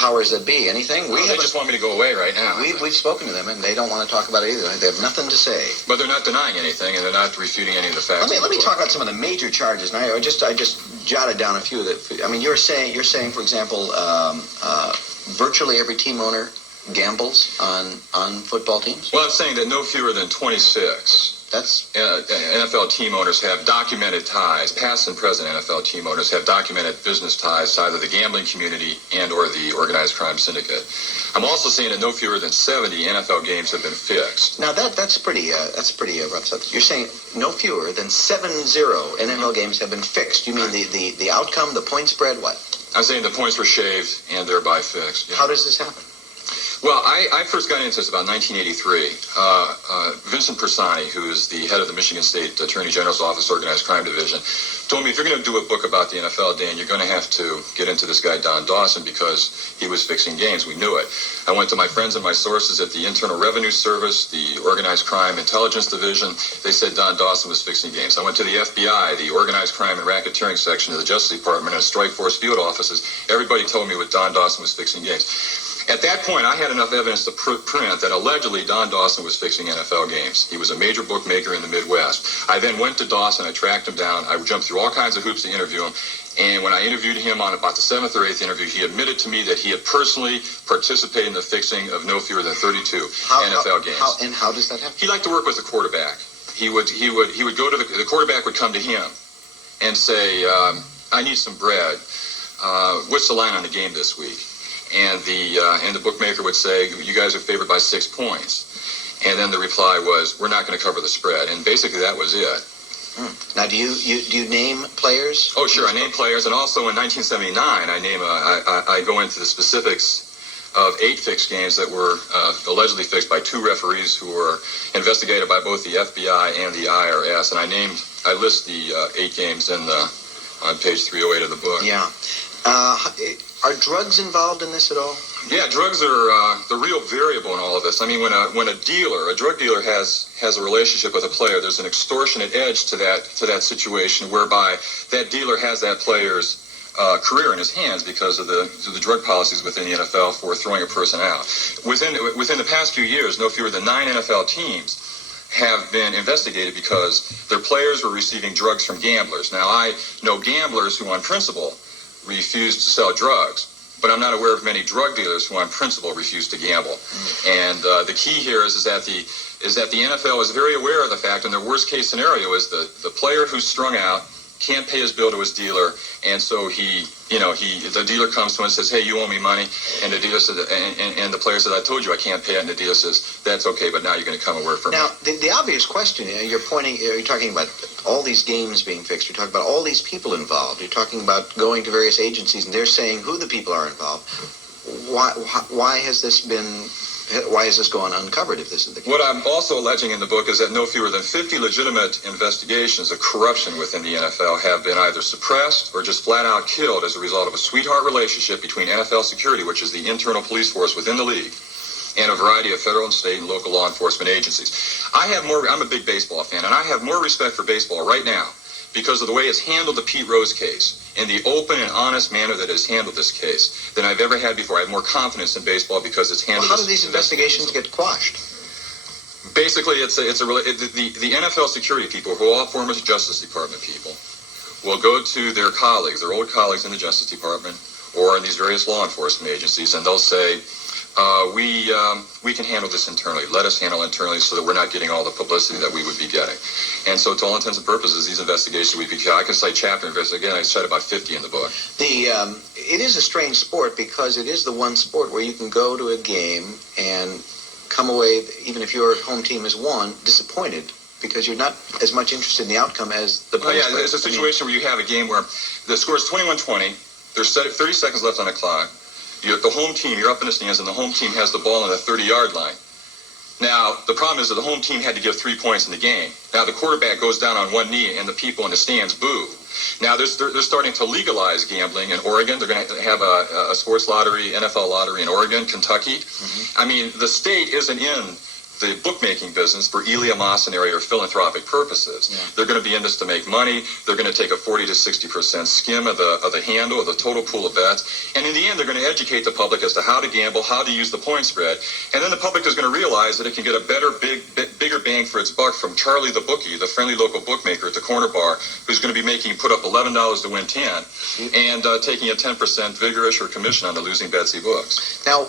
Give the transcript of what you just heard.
powers that be. Anything? They just want me to go away right now. We've spoken to them, and they don't want to talk about it either. They have nothing to say. But they're not denying anything, and they're not refuting any of the facts. Let me talk about some of the major charges. And I just jotted down a few that. I mean, you're saying, for example, virtually every team owner gambles on football teams. Well, I'm saying that no fewer than 26. That's NFL team owners have documented ties. Past and present NFL team owners have documented business ties to either the gambling community and or the organized crime syndicate. I'm also saying that no fewer than 70 NFL games have been fixed. Now that's pretty rough stuff. You're saying no fewer than 70 NFL games have been fixed. You mean the outcome, the point spread, what? I'm saying the points were shaved and thereby fixed. Yeah. How does this happen? Well, I first got into this about 1983. Vincent Persani, who is the head of the Michigan State Attorney General's Office Organized Crime Division, told me, if you're going to do a book about the NFL, Dan, you're going to have to get into this guy, Don Dawson, because he was fixing games. We knew it. I went to my friends and my sources at the Internal Revenue Service, the Organized Crime Intelligence Division. They said Don Dawson was fixing games. I went to the FBI, the Organized Crime and Racketeering Section of the Justice Department, and Strike Force field offices. Everybody told me what Don Dawson was fixing games. At that point, I had enough evidence to print that allegedly Don Dawson was fixing NFL games. He was a major bookmaker in the Midwest. I then went to Dawson. I tracked him down. I jumped through all kinds of hoops to interview him. And when I interviewed him on about the 7th or 8th interview, he admitted to me that he had personally participated in the fixing of no fewer than 32 NFL games. How does that happen? He liked to work with the quarterback. He would go to the quarterback would come to him and say, I need some bread. What's the line on the game this week? And the bookmaker would say, you guys are favored by 6 points. And then the reply was, we're not going to cover the spread. And basically that was it. Now, do you name players? Oh, sure. I name players. And also in 1979, I go into the specifics of 8 fixed games that were allegedly fixed by 2 referees who were investigated by both the FBI and the IRS. And I list the 8 games on page 308 of the book. Yeah. Are drugs involved in this at all? Yeah, drugs are the real variable in all of this. I mean, when a drug dealer has a relationship with a player, there's an extortionate edge to that situation whereby that dealer has that player's career in his hands because of the drug policies within the NFL for throwing a person out. Within the past few years, no fewer than 9 NFL teams have been investigated because their players were receiving drugs from gamblers. Now, I know gamblers who, on principle, refuse to sell drugs, but I'm not aware of many drug dealers who, on principle, refuse to gamble. And the key here is that the NFL is very aware of the fact, and their worst case scenario is the player who's strung out can't pay his bill to his dealer, and so the dealer comes to him and says, hey, you owe me money, and the dealer says, and the player says, I told you I can't pay it, and the dealer says, that's okay, but now you're going to come and work for me. Now, the obvious question, you're talking about all these games being fixed, you're talking about all these people involved, you're talking about going to various agencies, and they're saying who the people are involved. Why has this gone uncovered if this is the case? What I'm also alleging in the book is that no fewer than 50 legitimate investigations of corruption within the NFL have been either suppressed or just flat out killed as a result of a sweetheart relationship between NFL security, which is the internal police force within the league, and a variety of federal and state and local law enforcement agencies. I'm a big baseball fan, and I have more respect for baseball right now because of the way it's handled the Pete Rose case in the open and honest manner that it's handled this case than I've ever had before. I have more confidence in baseball because it's handled. Well, how do these investigations get quashed? Basically, the NFL security people, who are all former Justice Department people, will go to their colleagues, their old colleagues in the Justice Department or in these various law enforcement agencies, and they'll say, we can handle this internally. Let us handle it internally so that we're not getting all the publicity that we would be getting. And so to all intents and purposes, these investigations I can cite chapter and verse. Again, I cite about 50 in the book. It is a strange sport because it is the one sport where you can go to a game and come away, even if your home team has won, disappointed because you're not as much interested in the outcome as the player. Yeah, it's a situation where you have a game where the score is 21-20. There's 30 seconds left on the clock. You're at the home team, you're up in the stands, and the home team has the ball on the 30-yard line. Now, the problem is that the home team had to give 3 points in the game. Now, the quarterback goes down on one knee, and the people in the stands boo. Now, they're starting to legalize gambling in Oregon. They're going to have a sports lottery, NFL lottery in Oregon, Kentucky. I mean, the state isn't in the bookmaking business for eleemosynary or philanthropic purposes. Yeah. They're going to be in this to make money. They're going to take a 40 to 60% skim of the handle, of the total pool of bets. And in the end, they're going to educate the public as to how to gamble, how to use the point spread. And then the public is going to realize that it can get a bigger bang for its buck from Charlie the bookie, the friendly local bookmaker at the corner bar, who's going to be put up $11 to win 10, and taking a 10% vigorish or commission on the losing Betsy books. Now,